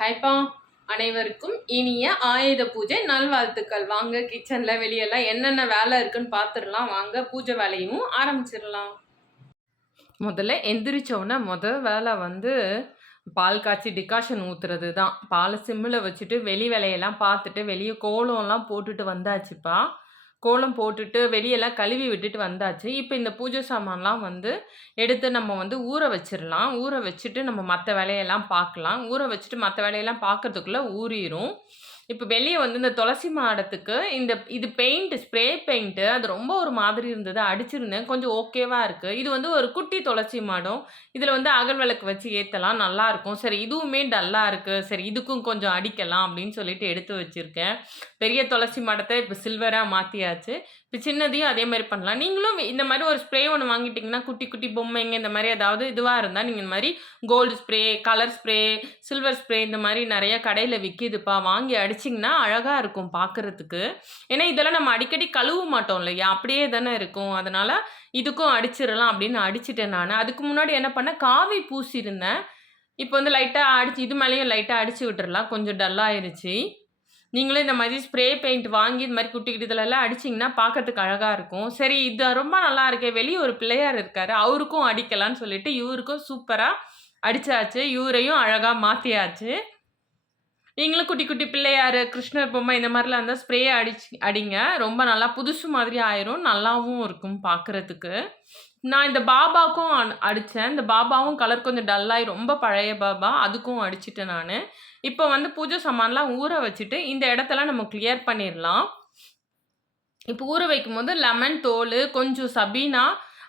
ஹைப்பா, அனைவருக்கும் இனிய ஆயுத பூஜை நல்வாழ்த்துக்கள். வாங்க கிச்சனில் வெளியெல்லாம் என்னென்ன வேலை இருக்குன்னு பார்த்துடலாம். வாங்க பூஜை வேலையும் ஆரம்பிச்சிடலாம். முதல்ல எந்திரிச்சோன்னே வேலை வந்து பால் காய்ச்சி டிகாஷன் ஊற்றுறது தான். பாலை சிம்மில் வச்சுட்டு வெளி வேலையெல்லாம் பார்த்துட்டு வெளியே கோலம்லாம் போட்டுட்டு வந்தாச்சுப்பா. கோலம் போட்டுட்டு வெளியெல்லாம் கழுவி விட்டுட்டு வந்தாச்சு. இப்போ இந்த பூஜை சாமான்லாம் வந்து எடுத்து நம்ம வந்து ஊற வச்சிடலாம். ஊற வச்சுட்டு நம்ம மற்ற வேலையெல்லாம் பார்க்கலாம். ஊற வச்சுட்டு மற்ற வேலையெல்லாம் பார்க்கறதுக்குள்ளே ஊறிடும். இப்போ வெளியே வந்து இந்த துளசி மாடத்துக்கு இது ஸ்ப்ரே பெயிண்ட்டு அது ரொம்ப ஒரு மாதிரி இருந்தது. அடிச்சிருந்தேன். கொஞ்சம் ஓகேவா இருக்கு. இது வந்து ஒரு குட்டி துளசி மாடம். இதில் வந்து அகல் விளக்கு வச்சு ஏற்றலாம், நல்லாயிருக்கும். சரி இதுவுமே டல்லாக இருக்குது, சரி இதுக்கும் கொஞ்சம் அடிக்கலாம் அப்படின்னு சொல்லிட்டு எடுத்து வச்சுருக்கேன். பெரிய துளசி மாடத்தை இப்போ சில்வராக மாற்றியாச்சு. இப்போ சின்னதையும் அதே மாதிரி பண்ணலாம். நீங்களும் இந்த மாதிரி ஒரு ஸ்ப்ரே ஒன்று வாங்கிட்டிங்கன்னா குட்டி குட்டி பொம்மைங்க இந்த மாதிரி ஏதாவது இதுவாக இருந்தால் நீங்கள் இந்த மாதிரி gold spray, colour spray, silver spray இந்த மாதிரி நிறைய கடையில் விற்கிதுப்பா. வாங்கி அடிச்சிங்கன்னா அழகாக இருக்கும் பார்க்குறதுக்கு. ஏன்னா இதெல்லாம் நம்ம அடிக்கடி கழுவ மாட்டோம் இல்லையா, அப்படியே தானே இருக்கும். அதனால் இதுக்கும் அடிச்சிடலாம் அப்படின்னு அடிச்சிட்டேன் நான். அதுக்கு முன்னாடி என்ன பண்ணேன், காவி பூசியிருந்தேன். இப்போ வந்து லைட்டாக அடிச்சு இது மேலேயும் லைட்டாக அடிச்சு விட்டுறலாம். கொஞ்சம் டல்லாகிருச்சு. நீங்களும் இந்த மாதிரி ஸ்ப்ரே பெயிண்ட் வாங்கி இந்த மாதிரி குட்டி குட்டி இதிலெல்லாம் அடிச்சிங்கன்னா பார்க்கறதுக்கு அழகாக இருக்கும். சரி இது ரொம்ப நல்லா இருக்கே, வெளியே ஒரு பிள்ளையார் இருக்கார், அவருக்கும் அடிக்கலான்னு சொல்லிட்டு இவருக்கும் சூப்பராக அடித்தாச்சு. இவரையும் அழகாக மாற்றியாச்சு. நீங்களும் குட்டி குட்டி பிள்ளையார், கிருஷ்ணர் பொம்மை இந்த மாதிரிலாம் இருந்தால் ஸ்ப்ரே அடிங்க. ரொம்ப நல்லா புதுசு மாதிரி ஆயிரும். நல்லாவும் இருக்கும் பார்க்குறதுக்கு. நான் இந்த பாபாவுக்கும் அடித்தேன். இந்த பாபாவும் கலர் கொஞ்சம் டல்லாகி ரொம்ப பழைய பாபா, அதுக்கும் அடிச்சிட்டேன் நான். இப்போ வந்து பூஜை சாமான்லாம் ஊற வச்சுட்டு இந்த இடத்தெல்லாம் நம்ம கிளியர் பண்ணிடலாம். இப்போ ஊற வைக்கும்போது லெமன் தோல், கொஞ்சம் சபீனா,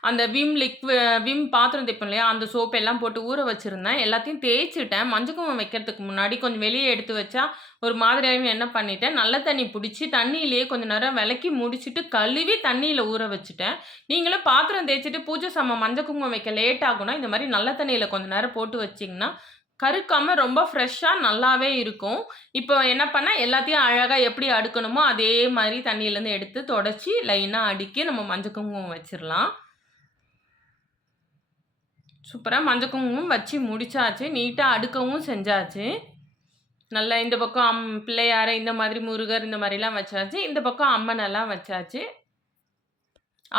அந்த விம் பாத்திரம் தேய்ப்போம் இல்லையா, அந்த சோப்பு எல்லாம் போட்டு ஊற வச்சுருந்தேன். எல்லாத்தையும் தேய்ச்சிட்டேன். மஞ்சள் குங்குமம் வைக்கிறதுக்கு முன்னாடி கொஞ்சம் வெளியே எடுத்து வச்சா ஒரு மாதிரியாகவும் என்ன பண்ணிட்டேன், நல்ல தண்ணி பிடிச்சி தண்ணியிலேயே கொஞ்சம் நேரம் விளக்கி முடிச்சுட்டு கழுவி தண்ணியில் ஊற வச்சுட்டேன். நீங்களும் பாத்திரம் தேய்ச்சிட்டு பூஜை சாமான் மஞ்சள் குங்குமம் வைக்க லேட் ஆகும்னா இந்த மாதிரி நல்ல தண்ணியில் கொஞ்சம் நேரம் போட்டு வச்சிங்கன்னா கருக்காமல் ரொம்ப ஃப்ரெஷ்ஷாக நல்லாவே இருக்கும். இப்போ என்ன பண்ணால் எல்லாத்தையும் அழகாக எப்படி அடுக்கணுமோ அதே மாதிரி தண்ணியிலேருந்து எடுத்து தொடச்சி லைனாக அடுக்கி நம்ம மஞ்சள் குங்குமம் வச்சிடலாம். சூப்பராக மஞ்சள் குங்குமம் வச்சு முடிச்சாச்சு. நீட்டாக அடுக்கவும் செஞ்சாச்சு. நல்லா இந்த பக்கம் பிள்ளையார், இந்த மாதிரி முருகர் இந்த மாதிரிலாம் வச்சாச்சு. இந்த பக்கம் அம்மனெல்லாம் வச்சாச்சு.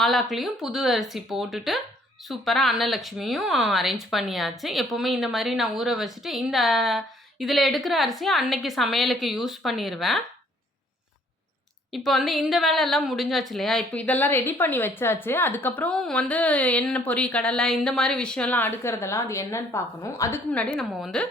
ஆலாக்குலேயும் புது அரிசி போட்டுட்டு சூப்பராக அன்னலக்ஷ்மியும் அரேஞ்ச் பண்ணியாச்சு. எப்போவுமே இந்த மாதிரி நான் ஊற வச்சுட்டு இதில் எடுக்கிற அரிசியை அன்னைக்கு சமையலுக்கு யூஸ் பண்ணிடுவேன். இப்போ வந்து இந்த வேலையெல்லாம் முடிஞ்சாச்சு இல்லையா, இப்போ இதெல்லாம் ரெடி பண்ணி வச்சாச்சு. அதுக்கப்புறம் வந்து என்ன பொரி, கடலை இந்த மாதிரி விஷயம்லாம் அடுக்கிறதெல்லாம் அது என்னன்னு பார்க்கணும். அதுக்கு முன்னாடி நம்ம வந்து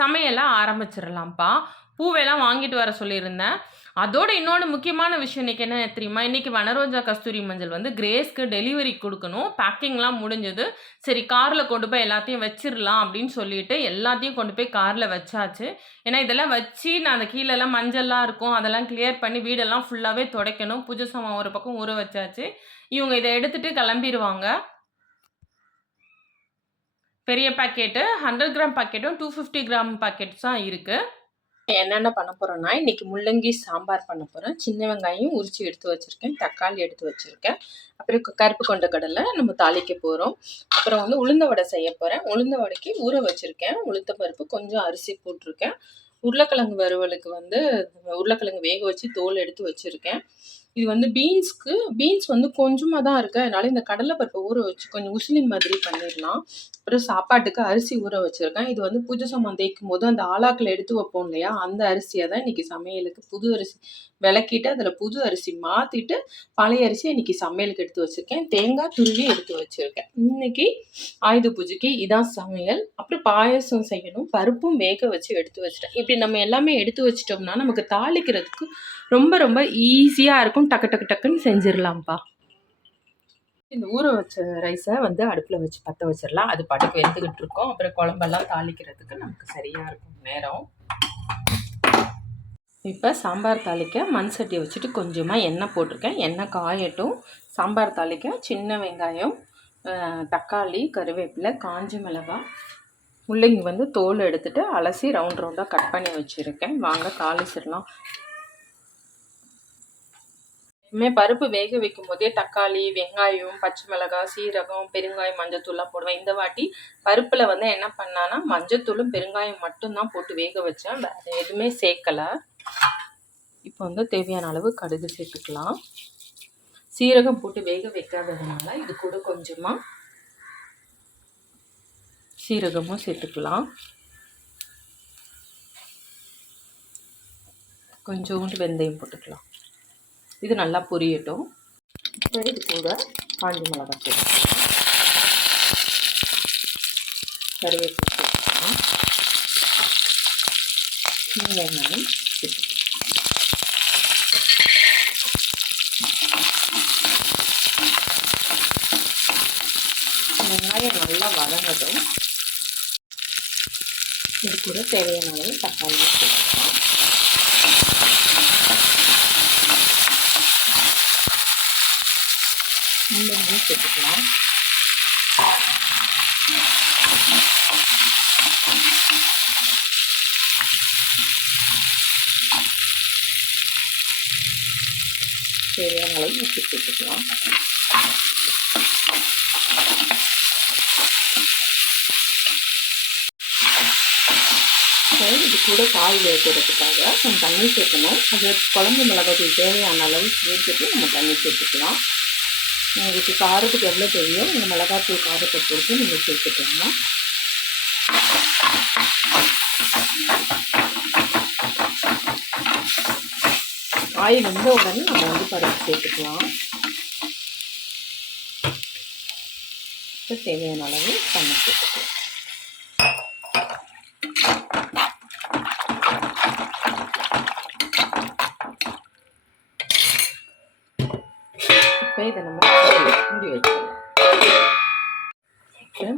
சமையலாம் ஆரம்பிச்சிடலாம்ப்பா. பூவெல்லாம் வாங்கிட்டு வர சொல்லியிருந்தேன். அதோட இன்னொன்று முக்கியமான விஷயம் இன்றைக்கி என்ன தெரியுமா, இன்றைக்கி வனரோஜா கஸ்தூரி மஞ்சள் வந்து கிரேஸ்க்கு டெலிவரி கொடுக்கணும். பேக்கிங்லாம் முடிஞ்சது. சரி காரில் கொண்டு போய் எல்லாத்தையும் வச்சிடலாம் அப்படின்னு சொல்லிட்டு எல்லாத்தையும் கொண்டு போய் காரில் வச்சாச்சு. ஏன்னா இதெல்லாம் வச்சு நான் அந்த கீழெல்லாம் மஞ்சள்லாம் இருக்கும், அதெல்லாம் கிளியர் பண்ணி வீடெல்லாம் ஃபுல்லாகவே துடைக்கணும். பூஜை சாமான் ஒரு பக்கம் ஊற வச்சாச்சு. இவங்க இதை எடுத்துகிட்டு கிளம்பிடுவாங்க. பெரிய பாக்கெட்டு 100 கிராம் பாக்கெட்டும் 250 கிராம் பாக்கெட்ஸ் தான் இருக்குது. என்னென்ன பண்ண போகிறோன்னா, இன்றைக்கி முள்ளங்கி சாம்பார் பண்ண போகிறேன். சின்ன வெங்காயம் உரித்து எடுத்து வச்சுருக்கேன், தக்காளி எடுத்து வச்சுருக்கேன், அப்புறம் கருப்பு கொண்ட கடலை நம்ம தாளிக்க போகிறோம். அப்புறம் வந்து உளுந்த வடை செய்ய போகிறேன். உளுந்த வடைக்கு ஊற வச்சுருக்கேன். உளுத்த பருப்பு, கொஞ்சம் அரிசி போட்டிருக்கேன். உருளைக்கிழங்கு வறுவலுக்கு வந்து உருளைக்கிழங்கு வேக வச்சு தோல் எடுத்து வச்சுருக்கேன். இது வந்து பீன்ஸ் வந்து கொஞ்சமாக தான் இருக்குது, அதனால இந்த கடலைப்பருப்பை ஊற வச்சு கொஞ்சம் உசிலி மாதிரி பண்ணிடலாம். அப்புறம் சாப்பாட்டுக்கு அரிசி ஊற வச்சுருக்கேன். இது வந்து பூஜை சாமான் தேய்க்கும் போது அந்த ஆலாக்கில் எடுத்து வைப்போம் இல்லையா, அந்த அரிசியை தான் இன்றைக்கி சமையலுக்கு புது அரிசி விளக்கிட்டு அதில் புது அரிசி மாற்றிட்டு பழைய அரிசி இன்றைக்கி சமையலுக்கு எடுத்து வச்சுருக்கேன். தேங்காய் துருவி எடுத்து வச்சுருக்கேன். இன்றைக்கி ஆயுத பூஜைக்கு இதான் சமையல். அப்புறம் பாயசம் செய்யணும், பருப்பும் வேக வச்சு எடுத்து வச்சுட்டேன். இப்படி நம்ம எல்லாமே எடுத்து வச்சிட்டோம்னா நமக்கு தாளிக்கிறதுக்கு ரொம்ப ரொம்ப ஈஸியாக இருக்கும். டக்கு டக்கு டக்குன்னு செஞ்சிடலாம்ப்பா. இந்த ஊற வச்ச ரைஸை வந்து அடுப்பில் வச்சு பற்ற வச்சிடலாம். அது பாட்டுக்கு வெந்துக்கிட்டு இருக்கோம். அப்புறம் குழம்பெல்லாம் தாளிக்கிறதுக்கு நமக்கு சரியாக இருக்கும் நேரம். இப்போ சாம்பார் தாளிக்க மண் சட்டியை வச்சுட்டு கொஞ்சமாக எண்ணெய் போட்டிருக்கேன். எண்ணெய் காயட்டும். சாம்பார் தாளிக்க சின்ன வெங்காயம், தக்காளி, கருவேப்பிலை, காஞ்ச மிளகாய், முள்ளங்கி வந்து தோல் எடுத்துகிட்டு அலசி ரவுண்ட் ரவுண்டாக கட் பண்ணி வச்சுருக்கேன். வாங்க தாளிச்சிடலாம். எப்பவுமே பருப்பு வேக வைக்கும் போதே தக்காளி, வெங்காயம், பச்சை மிளகாய், சீரகம், பெருங்காயம், மஞ்சத்தூள்லாம் போடுவேன். இந்த வாட்டி பருப்பில் வந்து என்ன பண்ணான்னா மஞ்சத்தூளும் பெருங்காயம் மட்டும்தான் போட்டு வேக வச்சேன், வேறு எதுவுமே சேர்க்கலை. இப்போ வந்து தேவையான அளவு கடுகு சேர்த்துக்கலாம். சீரகம் போட்டு வேக வைக்காததுனால இது கூட கொஞ்சமாக சீரகமும் சேர்த்துக்கலாம். கொஞ்சோண்டு வெந்தயம் போட்டுக்கலாம். இது நல்லா பொரியட்டும். இப்போ இது கூட காஞ்ச மிளகாய் சேர்த்துக்கலாம், கருவேப்பிலை சேர்த்துக்கலாம், சின்ன வெங்காயம் சேர்த்துக்கலாம். வெங்காயம் நல்லா வதங்கட்டும். இது கூட தேவையான அளவு தக்காளி சேர்த்துக்கலாம். முள்ளங்கி சேர்த்துக்கலாம். தேவையான அளவு உப்பு சேர்த்துக்கலாம். இது கூட காய் வேகிறதுக்காக நம்ம தண்ணி சேர்க்கணும். அது குழம்பு மிளகாய் தேவையான அளவு சேர்த்துட்டு நம்ம தண்ணி சேர்த்துக்கலாம். உங்களுக்கு காரத்துக்கு எவ்வளோ தேவையோ நீங்கள் மிளகாத்தூள் காரத்தை பொறுத்து நீங்கள் சேர்த்துக்கலாம். காய் வெந்த உடனே நம்ம வந்து பருப்பு சேர்த்துக்கலாம். இப்போ தேவையான அளவு தண்ணி சேர்த்துக்கலாம். இப்போ இதை நம்ம மூடி வச்சிடலாம்.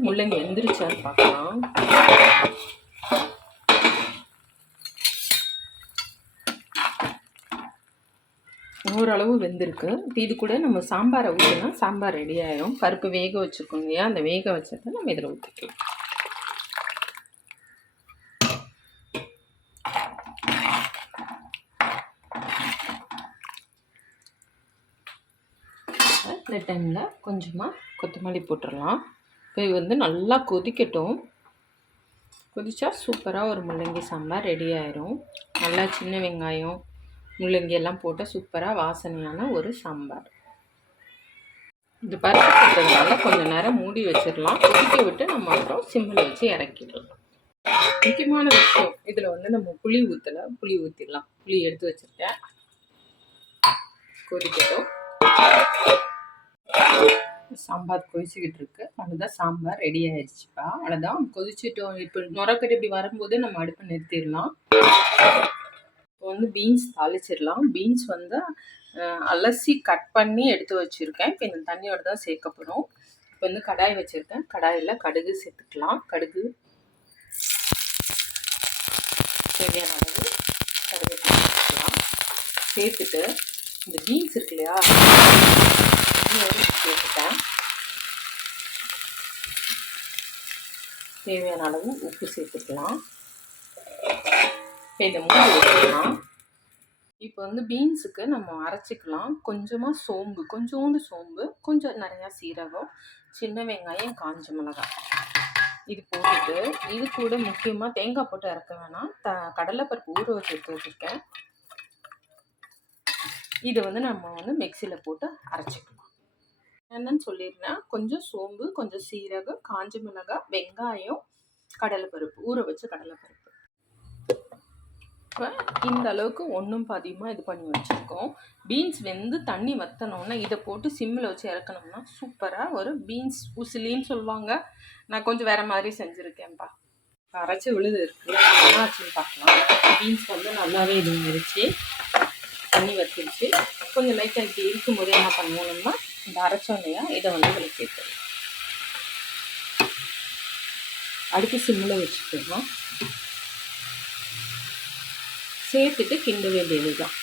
முள்ளங்கி வெந்துருச்சான்னு பார்க்கலாம். ஓரளவு வெந்திருக்கு. இது கூட நம்ம சாம்பாரை ஊற்றினா சாம்பார் ரெடி ஆகிடும். பருப்பு வேக வச்சுருக்கோம் இல்லையா, அந்த வேக வச்சதை நம்ம இதில் ஊற்றிக்கலாம். இந்த டைமில் கொஞ்சமாக கொத்தமல்லி போட்டுடலாம். இப்போ இது வந்து நல்லா கொதிக்கட்டும். கொதிச்சா சூப்பராக ஒரு முள்ளங்கி சாம்பார் ரெடி ஆயிரும். நல்லா சின்ன வெங்காயம், முள்ளங்கி எல்லாம் போட்டு சூப்பராக வாசனையான ஒரு சாம்பார். இது பருப்பு போட்டதுனால கொஞ்சம் நேரம் மூடி வச்சிடலாம். கொதிக்க விட்டு நம்ம அப்புறம் சிம்மில் வச்சு இறக்கிடலாம். முக்கியமான விஷயம், இதில் வந்து நம்ம புளி ஊற்றலை, புளி ஊற்றிடலாம். புளி எடுத்து வச்சுருக்கேன், கொதிக்கட்டும். சாம்பார் கொதிச்சுக்கிட்டு இருக்கு. அவ்வளோதான், சாம்பார் ரெடி ஆயிடுச்சுப்பா. அவ்வளோதான், கொதிச்சுட்டோம். இப்போ நுரக்கட்டி இப்படி வரும்போது நம்ம அடுப்பை நிறுத்திடலாம். இப்போ வந்து பீன்ஸ் தாளிச்சிடலாம். பீன்ஸ் வந்து அலசி கட் பண்ணி எடுத்து வச்சுருக்கேன். இப்போ இந்த தண்ணியோடு தான் சேர்க்க போகிறோம். இப்போ வந்து கடாய் வச்சுருக்கேன். கடாயில் கடுகு சேர்த்துக்கலாம். கடுகு தேவையான அளவு கருவேப்பிலை சேர்த்துக்கலாம். சேர்த்துட்டு இந்த பீன்ஸ் இருக்கு இல்லையா, சேர்த்துட்டேன். தேவையான அளவு உப்பு சேர்த்துக்கலாம். இதை மூடி வச்சுக்கலாம். இப்போ வந்து பீன்ஸுக்கு நம்ம அரைச்சிக்கலாம். கொஞ்சமாக சோம்பு, கொஞ்சோண்டு சோம்பு, கொஞ்சம் நிறையா சீரகம், சின்ன வெங்காயம், காஞ்ச மிளகாய் இது போட்டுட்டு, இது கூட முக்கியமாக தேங்காய் போட்டு இறக்க வேணாம். கடலைப்பருப்பு ஊற வச்சு எடுத்து வச்சுருக்கேன். இதை வந்து நம்ம வந்து மிக்சியில் போட்டு அரைச்சிக்கலாம். என்னன்னு சொல்லிடுறேன், கொஞ்சம் சோம்பு, கொஞ்சம் சீரகம், காஞ்ச மிளகாய், வெங்காயம், கடலைப்பருப்பு ஊற வச்ச கடலைப்பருப்பு. இப்போ இந்த அளவுக்கு ஒன்றும் பாதியமாக இது பண்ணி வச்சுருக்கோம். பீன்ஸ் வெந்து தண்ணி வற்றணுன்னா இதை போட்டு சிம்மில் வச்சு இறக்கணும்னா சூப்பராக ஒரு பீன்ஸ் உசிலின்னு சொல்லுவாங்க. நான் கொஞ்சம் வேறு மாதிரி செஞ்சுருக்கேன்ப்பா. அரைச்சி விழுது இருக்குது, என்ன ஆச்சுன்னு பார்க்கலாம். பீன்ஸ் வந்து நல்லாவே இது இருந்துச்சு, தண்ணி வச்சிருச்சு. கொஞ்சம் லைட்டாக இப்படி இருக்கும்போது என்ன பண்ணணும்னா இந்த அரைச்சோம் இல்லையா, இதை வந்து இதில் சேர்த்துடலாம். அடுத்து சிம்மில் வச்சுக்கலாம். சேர்த்துட்டு கிண்ட வேண்டியது தான்.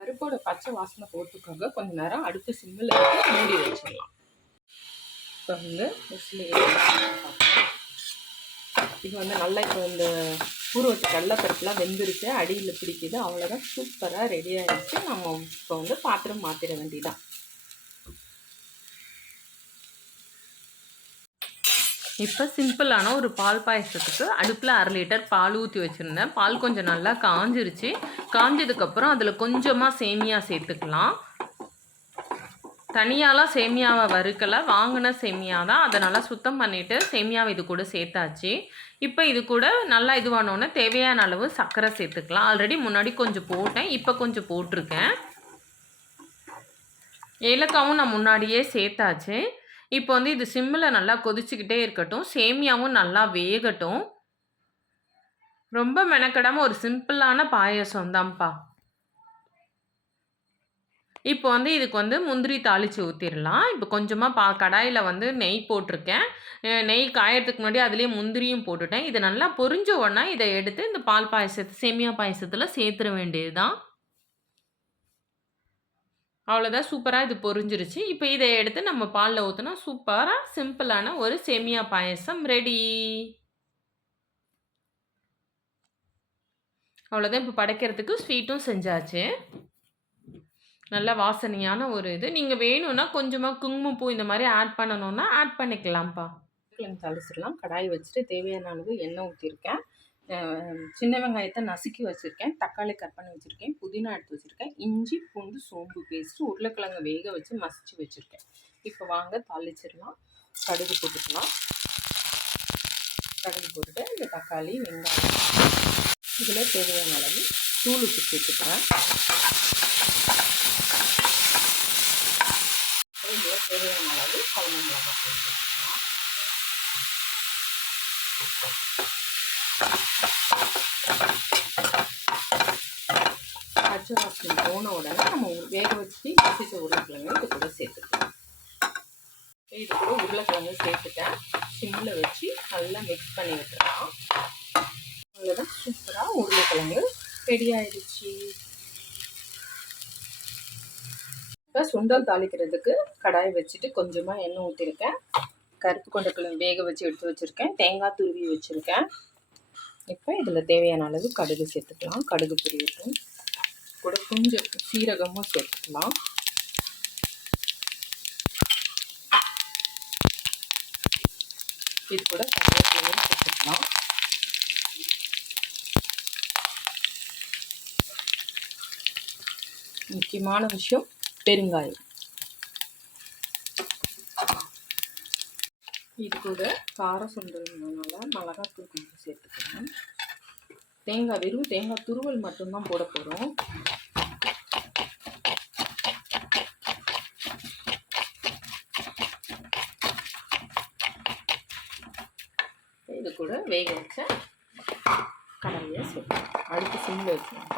பருப்போட பச்சை வாசனை போட்டுக்காக கொஞ்சம் நேரம் அடுப்பு சிம்மில் வச்சு மூடி வச்சிடலாம். இப்போ வந்து இது வந்து நல்லா இப்போ இந்த ஊற வச்ச கடலைப்பருப்புலாம் வெந்துருச்சு, அடியில் பிடிக்குது. அவ்வளோதான், சூப்பராக ரெடி ஆகிடுச்சு. நம்ம இப்போ வந்து பாத்திரம் மாற்றிட வேண்டியதான். இப்போ சிம்பிளான ஒரு பால் பாயசத்துக்கு அடுப்பில் 1/2 லிட்டர் பால் ஊற்றி வச்சுருந்தேன். பால் கொஞ்சம் நல்லா காஞ்சிருச்சு. காஞ்சதுக்கப்புறம் அதில் கொஞ்சமாக சேமியா சேர்த்துக்கலாம். தனியாலாம் சேமியாவை வறுக்கலை, வாங்கின சேமியா தான். அதை நல்லா சுத்தம் பண்ணிவிட்டு சேமியாவை இது கூட சேர்த்தாச்சு. இப்போ இது கூட நல்லா இதுவானோடனே தேவையான அளவு சர்க்கரை சேர்த்துக்கலாம். ஆல்ரெடி முன்னாடி கொஞ்சம் போட்டேன், இப்போ கொஞ்சம் போட்டிருக்கேன். ஏலக்காவும் நான் முன்னாடியே சேர்த்தாச்சு. இப்போ வந்து இது சிம்மில் நல்லா கொதிச்சுக்கிட்டே இருக்கட்டும், சேமியாவும் நல்லா வேகட்டும். ரொம்ப மெனக்கெடாமல் ஒரு சிம்பிளான பாயசம் தான்ப்பா. இப்போ வந்து இதுக்கு வந்து முந்திரி தாளித்து ஊற்றிடலாம். இப்போ கொஞ்சமாக கடாயில் வந்து நெய் போட்டிருக்கேன். நெய் காயறதுக்கு முன்னாடி அதுலேயே முந்திரியும் போட்டுட்டேன். இது நல்லா பொரிஞ்ச உடனே இதை எடுத்து இந்த பால் பாயசத்து சேமியா பாயசத்தில் சேர்த்துட வேண்டியது தான். அவ்வளோதான், சூப்பராக இது பொரிஞ்சிருச்சு. இப்போ இதை எடுத்து நம்ம பாலில் ஊற்றினா சூப்பராக சிம்பிளான ஒரு சேமியா பாயசம் ரெடி. அவ்வளோதான், இப்போ படைக்கிறதுக்கு ஸ்வீட்டும் செஞ்சாச்சு. நல்ல வாசனையான ஒரு இது. நீங்கள் வேணும்னா கொஞ்சமாக குங்குமப்பூ இந்த மாதிரி ஆட் பண்ணணுன்னா ஆட் பண்ணிக்கலாம்ப்பா. கிழங்கு தாளிச்சிடலாம். கடாய் வச்சுட்டு தேவையான அளவு எண்ணெய் ஊற்றிருக்கேன். சின்ன வெங்காயத்தை நசுக்கி வச்சுருக்கேன், தக்காளி கட் பண்ணி வச்சுருக்கேன், புதினா எடுத்து வச்சுருக்கேன், இஞ்சி பூண்டு சோம்பு பேஸ்ட்டு, உருளைக்கிழங்கு வேக வச்சு மசிச்சு வச்சுருக்கேன். இப்போ வாங்க தாளிச்சிடலாம். கடுகு போட்டுக்கலாம். கடுகு போட்டுட்டு இந்த தக்காளி வெங்காயம் இதில் தேவையான அளவு தூள் உப்பு சேர்த்துக்கிறேன். இதில் தேவையான அளவு குழம்பு மிளகாய் சேர்த்துக்கலாம். பச்சை வாசனை போன உடனே நம்ம வேக வச்சு மசிச்ச உருளைக்கிழங்கு இது கூட சேர்த்துக்கலாம். இது கூட உருளைக்கிழங்கு சேர்த்துட்டேன். சிம்மில் வச்சு நல்லா மிக்ஸ் பண்ணி விட்டுறலாம். அவ்வளோதான், சூப்பராக உருளைக்கிழங்கு ரெடி ஆயிடுச்சு. இப்போ சுண்டல் தாளிக்கிறதுக்கு கடாய் வச்சுட்டு கொஞ்சமாக எண்ணெய் ஊற்றிருக்கேன். கருப்பு கொண்டைக்கிழங்கு வேக வச்சு எடுத்து வச்சுருக்கேன், தேங்காய் துருவி வச்சுருக்கேன். இப்போ இதில் தேவையான அளவு கடுகு சேர்த்துக்கலாம். கடுகு பொரியட்டும். கூட கொஞ்சம் சீரகமும் சேர்த்துக்கலாம். இது கூட கருவேப்பிலையும் சேர்த்துக்கலாம். முக்கியமான விஷயம் பெருங்காயம். இது கூட கார சுண்டல்னால மிளகாத்தூள் கொஞ்சம் சேர்த்துக்கிறேன். தேங்காய் வெறும் தேங்காய் துருவல் மட்டும்தான் போட போகிறோம். இது கூட வேக வச்ச கடலையை சேர்த்து அடுத்து சிம்மில் வச்சுருவோம்.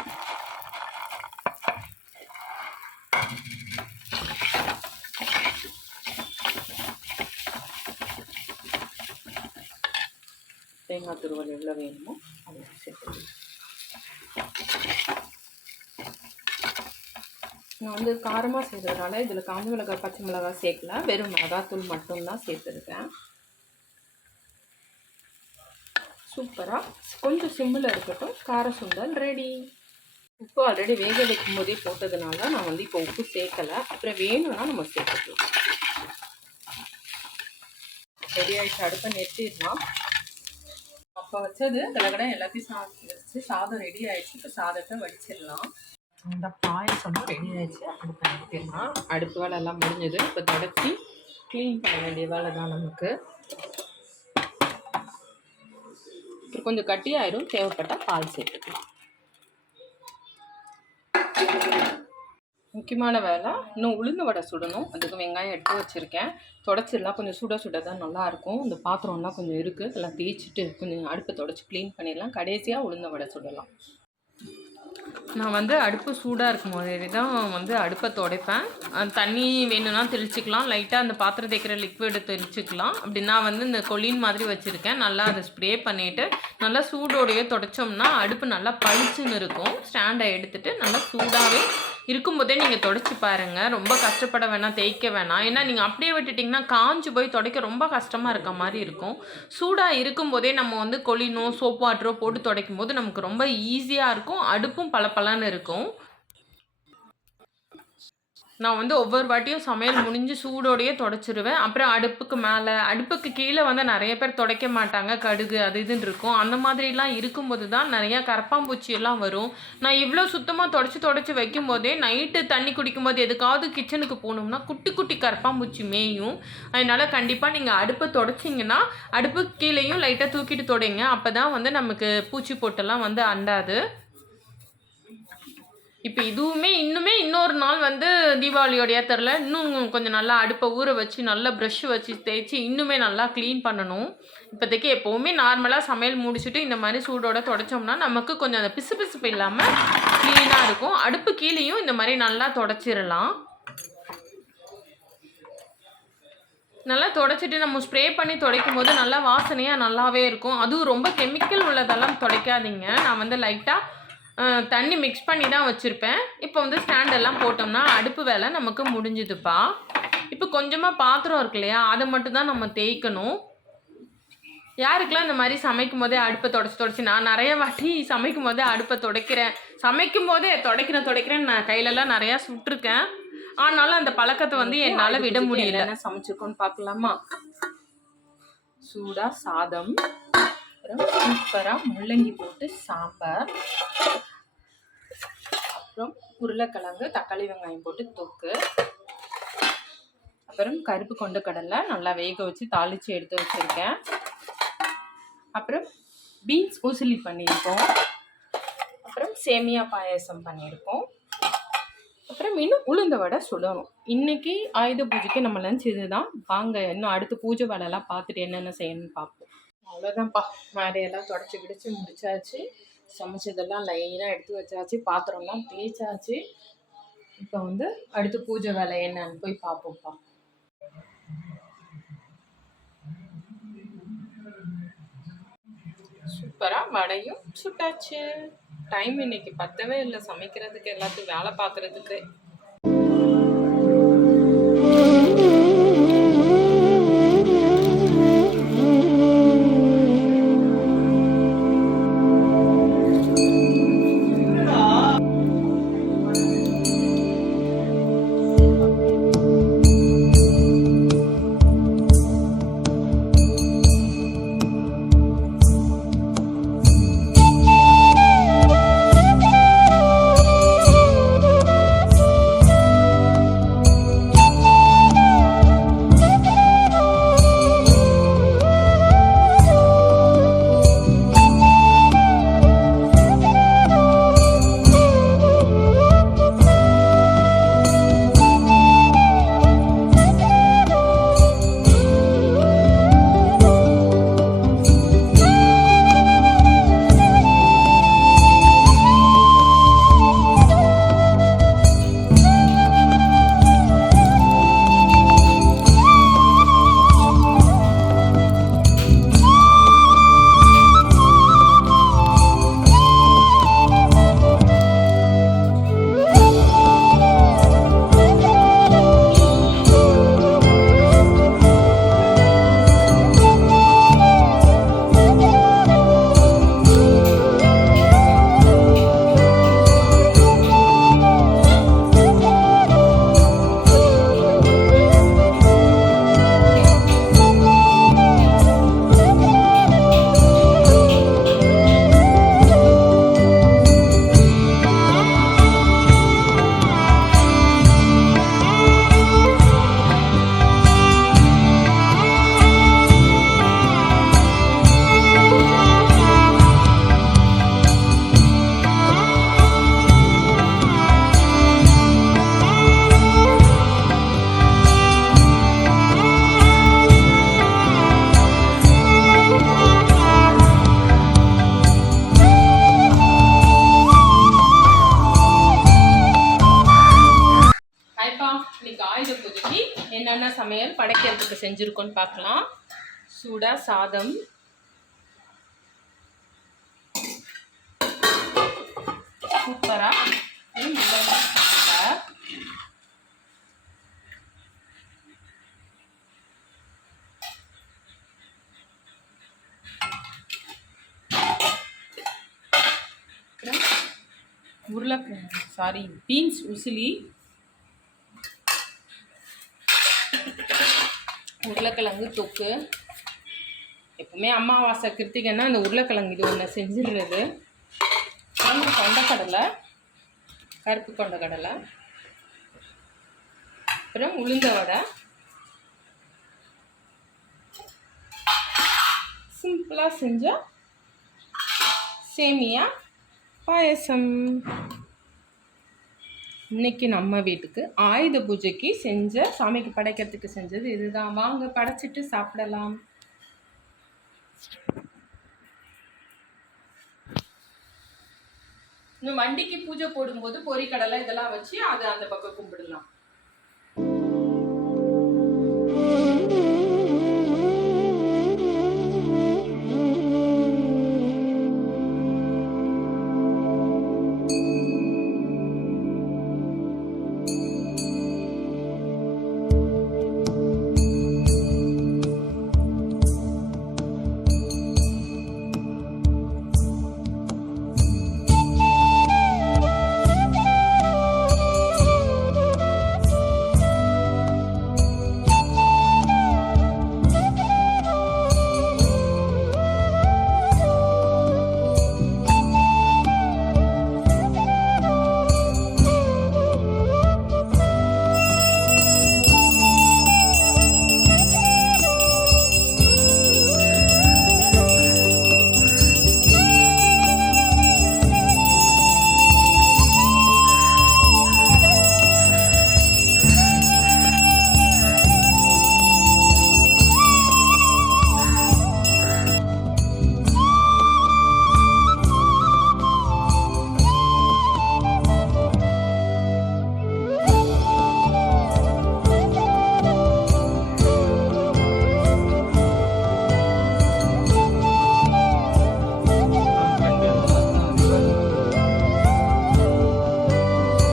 தேங்காய் துருவல் எவ்வளோ வேணுமோ அதை சேர்த்து. நான் வந்து காரமாக செய்கிறதுனால இதில் காஞ்ச மிளகாய் பச்சை மிளகாய் சேர்க்கல, வெறும் மிளகாத்தூள் மட்டும்தான் சேர்த்துருக்கேன். சூப்பராக கொஞ்சம் சிம்மில் இருக்கட்டும். கார சுண்டல் ரெடி. உப்பு ஆல்ரெடி வேக வைக்கும் போதே போட்டதுனால நான் வந்து இப்போ உப்பு சேர்க்கலை. அப்புறம் வேணும்னா நம்ம சேர்த்துக்கலாம். ரெடி ஆகிடுச்சு. அடுப்பை நிறுத்திடலாம். அப்போ வச்சது கடகடை எல்லாத்தையும் வச்சு சாதம் ரெடி ஆகிடுச்சு. இப்போ சாதத்தை வடிச்சிடலாம். இந்த பாயசமும் ரெடி ஆகிடுச்சு. அடுப்பை நிறுத்திடலாம். அடுப்பு வேலை எல்லாம் முடிஞ்சது. இப்போ தொடச்சி க்ளீன் பண்ண வேண்டிய வேலை தான் நமக்கு. இப்போ கொஞ்சம் கட்டியாயிரும், தேவைப்பட்டால் பால் சேர்த்துக்கலாம். முக்கியமான வேலை இன்னும் உளுந்து வடை சுடணும். அதுக்கு வெங்காயம் எடுத்து வச்சுருக்கேன். தொடச்சிடலாம். கொஞ்சம் சுட சுட தான் நல்லாயிருக்கும். இந்த பாத்திரம்லாம் கொஞ்சம் இருக்குது, அதெல்லாம் தேய்ச்சிட்டு கொஞ்சம் அடுப்பை தொடச்சி க்ளீன் பண்ணிடலாம். கடைசியாக உளுந்த வடை சுடலாம். நான் வந்து அடுப்பு சூடாக இருக்கும் போதே தான் வந்து அடுப்பை துடைப்பேன். தண்ணி வேணும்னா தெளிச்சிக்கலாம், லைட்டாக அந்த பாத்திரம் தேய்க்கிற லிக்விடு தெளிச்சிக்கலாம். அப்படின்னா வந்து இந்த கொலின் மாதிரி வச்சுருக்கேன். நல்லா அதை ஸ்ப்ரே பண்ணிவிட்டு நல்லா சூடோடையே துடைச்சோம்னா அடுப்பு நல்லா பளிச்சுன்னு இருக்கும். ஸ்டாண்டை எடுத்துகிட்டு நல்லா சூடாகவே இருக்கும்போதே நீங்கள் துடைச்சி பாருங்கள். ரொம்ப கஷ்டப்பட வேணாம், தேய்க்க வேணாம். ஏன்னா நீங்கள் அப்படியே விட்டுட்டிங்கன்னா காஞ்சு போய் துடைக்க ரொம்ப கஷ்டமாக இருக்க மாதிரி இருக்கும். சூடாக இருக்கும்போதே நம்ம வந்து கொலினோ சோப் வாட்டரோ போட்டு துடைக்கும் போது நமக்கு ரொம்ப ஈஸியாக இருக்கும். அடுப்பும் பளபளன்னு இருக்கும். நான் வந்து ஒவ்வொரு வாட்டியும் சமையல் முடிஞ்சு சூடோடையே துடைச்சிருவேன். அப்புறம் அடுப்புக்கு கீழே வந்து நிறைய பேர் துடைக்க மாட்டாங்க. கடுகு அது இதுன்னு இருக்கும். அந்த மாதிரிலாம் இருக்கும்போது தான் நிறையா கரப்பான்பூச்சி எல்லாம் வரும். நான் இவ்வளோ சுத்தமாக தொடச்சி வைக்கும்போதே நைட்டு தண்ணி குடிக்கும்போது எதுக்காவது கிச்சனுக்கு போகணும்னா குட்டி குட்டி கரப்பான்பூச்சி மேயும். அதனால் கண்டிப்பாக நீங்கள் அடுப்பை துடைச்சிங்கன்னா அடுப்புக்கு கீழேயும் லைட்டாக தூக்கிட்டு தொடைங்க. அப்போ தான் வந்து நமக்கு பூச்சி போட்டெல்லாம் வந்து அண்டாது. இப்போ இன்னுமே இன்னொரு நாள் வந்து தீபாவளியோடைய தெரில இன்னும் கொஞ்சம் நல்லா அடுப்பை ஊற வச்சு நல்லா ப்ரஷ் வச்சு தேய்ச்சி இன்னுமே நல்லா க்ளீன் பண்ணணும். இப்போதைக்கு எப்போவுமே நார்மலாக சமையல் முடிச்சுட்டு இந்த மாதிரி சூடோட துடைச்சோம்னா நமக்கு கொஞ்சம் அந்த பிசுபிசுப்பு இல்லாமல் க்ளீனாக இருக்கும். அடுப்பு கீழேயும் இந்த மாதிரி நல்லா துடைச்சிடலாம். நல்லா துடைச்சிட்டு நம்ம ஸ்ப்ரே பண்ணி துடைக்கும் போது நல்லா வாசனையாக நல்லாவே இருக்கும். அதுவும் ரொம்ப கெமிக்கல் உள்ளதெல்லாம் துடைக்காதீங்க. நான் வந்து லைட்டாக தண்ணி மிக்ஸ் பண்ணி தான் வச்சுருப்பேன். இப்போ வந்து ஸ்டாண்டெல்லாம் போட்டோம்னா அடுப்பு வேலை நமக்கு முடிஞ்சுதுப்பா. இப்போ கொஞ்சமாக பாத்திரம் இருக்கு இல்லையா, அதை மட்டும் தான் நம்ம தேய்க்கணும். யாருக்கெல்லாம் இந்த மாதிரி சமைக்கும் போதே அடுப்பை தொடச்சி நான் நிறைய வாட்டி சமைக்கும் போதே அடுப்பை துடைக்கிறேன். சமைக்கும் போதே துடைக்கிறேன்னு நான் கையிலலாம் நிறையா சுட்டிருக்கேன். ஆனாலும் அந்த பழக்கத்தை வந்து என்னால் விட முடியல. என்ன சமைச்சிருக்கோன்னு பார்க்கலாமா? சூடாக சாதம், அப்புறம் சூப்பராக முள்ளங்கி போட்டு சாம்பார், அப்புறம் உருளைக்கிழங்கு தக்காளி வெங்காயம் போட்டு தொக்கு, அப்புறம் கருப்பு கொண்ட கடலை நல்லா வேக வச்சு தாளித்து எடுத்து வச்சுருக்கேன். அப்புறம் பீன்ஸ் உசிலி பண்ணியிருக்கோம். அப்புறம் சேமியா பாயாசம் பண்ணியிருக்கோம். அப்புறம் இன்னும் உளுந்த வடை சுடணும். இன்றைக்கி ஆயுத பூஜைக்கு நம்ம லஞ்ச் இது தான். வாங்க இன்னும் அடுத்து பூஜை வேலையெல்லாம் பார்த்துட்டு என்னென்ன செய்யணும்னு பார்ப்போம். அவ்வளோதான்ப்பா, மேடையெல்லாம் தொடச்சி கிடச்சி முடிச்சாச்சு. சமைச்சதெல்லாம் லைனாக எடுத்து வச்சாச்சு. பாத்திரம்லாம் தேய்ச்சாச்சு. இப்போ வந்து அடுத்து பூஜை வேலை என்னன்னு போய் பார்ப்போம்ப்பா. சூப்பராக வடையும் சுட்டாச்சு. டைம் இன்னைக்கு பத்தவே இல்லை சமைக்கிறதுக்கு, எல்லாத்தையும் வேலை பார்க்குறதுக்கு. என்னென்ன சமையல் படைக்கிறதுக்கு செஞ்சுருக்கோன்னு பார்க்கலாம். சூடாக சாதம், சூப்பராக முள்ளங்கி சாம்பார், பீன்ஸ் உசிலி, உருளைக்கிழங்கு தொக்கு. எப்பவுமே அமாவாசை கிருத்திகைன்னா இந்த உருளைக்கிழங்கு இது ஒன்று செஞ்சிடுறது. கொண்டக்கடலை, கருப்பு கொண்டக்கடலை, அப்புறம் உளுந்த வடை, சிம்பிளாக செஞ்ச சேமியா பாயசம். இன்னைக்கு நம்ம வீட்டுக்கு ஆயுத பூஜைக்கு செஞ்ச, சாமிக்கு படைக்கிறதுக்கு செஞ்சது இதுதான். வாங்க படைச்சிட்டு சாப்பிடலாம். இன்னும் வண்டிக்கு பூஜை போடும்போது பொரிக்கடலை இதெல்லாம் வச்சு அதை அந்த பக்கம் கும்பிடலாம்.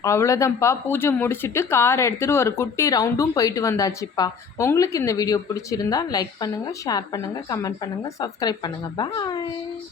அவ்வளோதான்ப்பா, பூஜை முடிச்சுட்டு கார் எடுத்துகிட்டு ஒரு குட்டி ரவுண்டும் போயிட்டு வந்தாச்சுப்பா. உங்களுக்கு இந்த வீடியோ பிடிச்சிருந்தா லைக் பண்ணுங்கள், ஷேர் பண்ணுங்கள், கமெண்ட் பண்ணுங்கள், சப்ஸ்கிரைப் பண்ணுங்கள். பாய்.